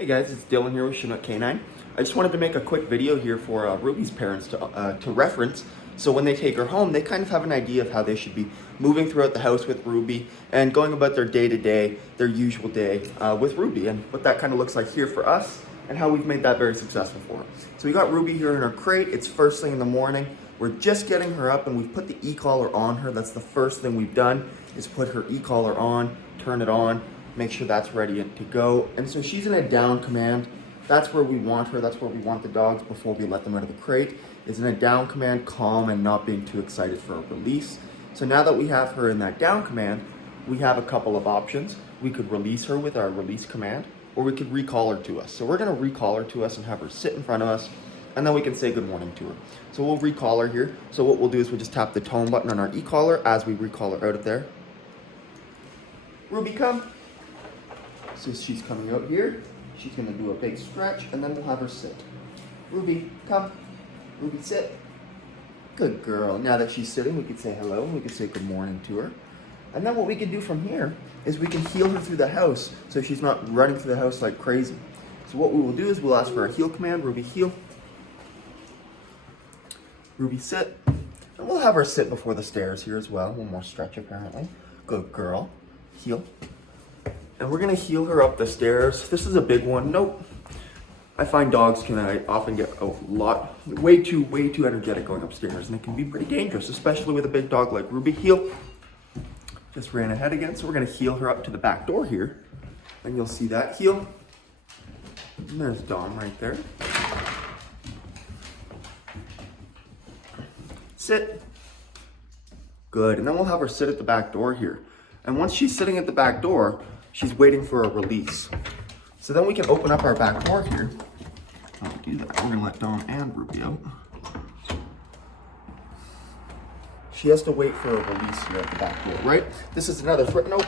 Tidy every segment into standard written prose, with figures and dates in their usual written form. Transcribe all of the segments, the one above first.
Hey guys, it's Dylan here with Chinook Canine. I just wanted to make a quick video here for Ruby's parents to reference, so when they take her home, they kind of have an idea of how they should be moving throughout the house with Ruby and going about their day-to-day, their usual day with Ruby, and what that kind of looks like here for us and how we've made that very successful for her. So we got Ruby here in her crate. It's first thing in the morning. We're just getting her up and we've put the e-collar on her. That's the first thing we've done, is put her e-collar on, turn it on, make sure that's ready to go. And so she's in a down command. That's where we want her. That's where we want the dogs before we let them out of the crate, is in a down command, calm and not being too excited for a release. So now that we have her in that down command, we have a couple of options. We could release her with our release command, or we could recall her to us. So we're gonna recall her to us and have her sit in front of us, and then we can say good morning to her. So we'll recall her here. So what we'll do is we'll just tap the tone button on our e-collar as we recall her out of there. Ruby, come. So she's coming out here. She's gonna do a big stretch, and then we'll have her sit. Ruby, come. Ruby, sit. Good girl. Now that she's sitting, we could say hello, and we could say good morning to her. And then what we can do from here is we can heel her through the house so she's not running through the house like crazy. So what we will do is we'll ask for a heel command. Ruby, heel. Ruby, sit. And we'll have her sit before the stairs here as well. One more stretch apparently. Good girl. Heel. And we're gonna heel her up the stairs. This is a big one. Nope. I find dogs can often get way too energetic going upstairs, and it can be pretty dangerous, especially with a big dog like Ruby. Heel. Just ran ahead again, so we're gonna heel her up to the back door here, and you'll see that heel. And there's Dom right there. Sit. Good, and then we'll have her sit at the back door here. And once she's sitting at the back door, she's waiting for a release. So then we can open up our back door here. I'll do that. We're gonna let Dom and Ruby out. She has to wait for a release here at the back door, right? This is another threat. Nope.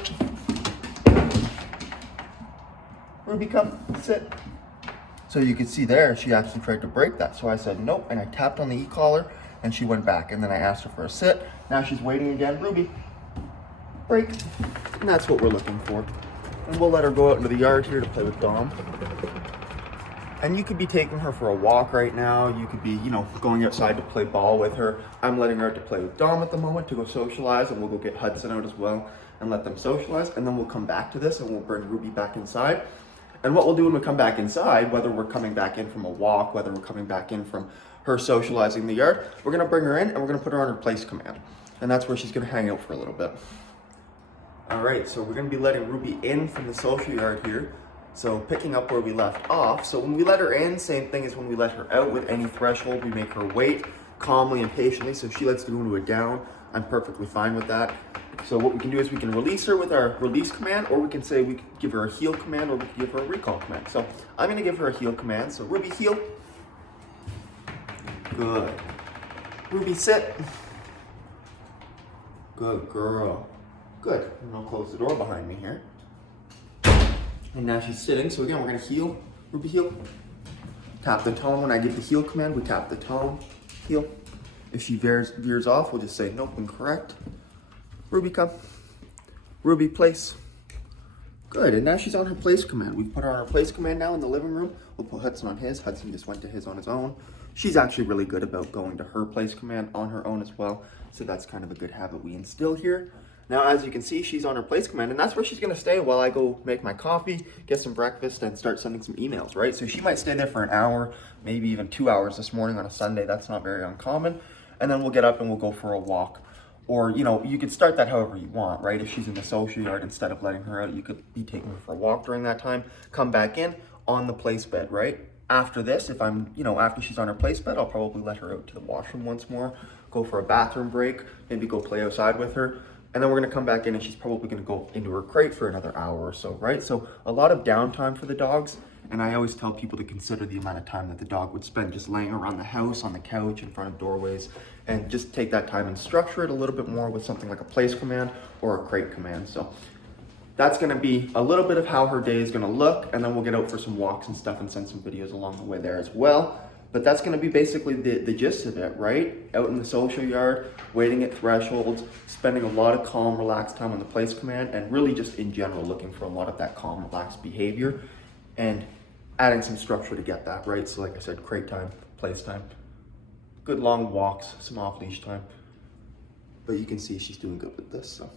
Ruby, come, sit. So you can see there, she actually tried to break that. So I said nope, and I tapped on the e-collar, and she went back. And then I asked her for a sit. Now she's waiting again. Ruby, break. And that's what we're looking for. And we'll let her go out into the yard here to play with Dom. And you could be taking her for a walk right now. You could be, going outside to play ball with her. I'm letting her out to play with Dom at the moment to go socialize, and we'll go get Hudson out as well and let them socialize. And then we'll come back to this and we'll bring Ruby back inside. And what we'll do when we come back inside, whether we're coming back in from a walk, whether we're coming back in from her socializing in the yard, we're gonna bring her in and we're gonna put her on her place command. And that's where she's gonna hang out for a little bit. All right, so we're gonna be letting Ruby in from the social yard here. So picking up where we left off. So when we let her in, same thing as when we let her out. With any threshold, we make her wait calmly and patiently. So if she likes to go into a down, I'm perfectly fine with that. So what we can do is we can release her with our release command, or we can say we can give her a heel command, or we can give her a recall command. So I'm gonna give her a heel command. So Ruby, heel. Good. Ruby, sit. Good girl. Good. And I'll close the door behind me here. And now she's sitting. So again, we're gonna heel. Ruby, heel. Tap the tone. When I give the heel command, we tap the tone. Heel. If she veers off, we'll just say nope, incorrect. Ruby, come. Ruby, place. Good, and now she's on her place command. We've put her on her place command now in the living room. We'll put Hudson on his. Hudson just went to his on his own. She's actually really good about going to her place command on her own as well. So that's kind of a good habit we instill here. Now, as you can see, she's on her place command, and that's where she's gonna stay while I go make my coffee, get some breakfast, and start sending some emails, right? So she might stay there for an hour, maybe even 2 hours this morning on a Sunday. That's not very uncommon. And then we'll get up and we'll go for a walk. Or, you could start that however you want, right? If she's in the social yard, instead of letting her out, you could be taking her for a walk during that time, come back in on the place bed, right? After this, if I'm, after she's on her place bed, I'll probably let her out to the washroom once more, go for a bathroom break, maybe go play outside with her. And then we're gonna come back in and she's probably gonna go into her crate for another hour or so, right? So a lot of downtime for the dogs. And I always tell people to consider the amount of time that the dog would spend just laying around the house, on the couch, in front of doorways, and just take that time and structure it a little bit more with something like a place command or a crate command. So that's gonna be a little bit of how her day is gonna look, and then we'll get out for some walks and stuff and send some videos along the way there as well. But that's gonna be basically the gist of it, right? Out in the social yard, waiting at thresholds, spending a lot of calm, relaxed time on the place command, and really just in general looking for a lot of that calm, relaxed behavior. And adding some structure to get that, right? So like I said, crate time, place time, good long walks, some off leash time. But you can see she's doing good with this, so.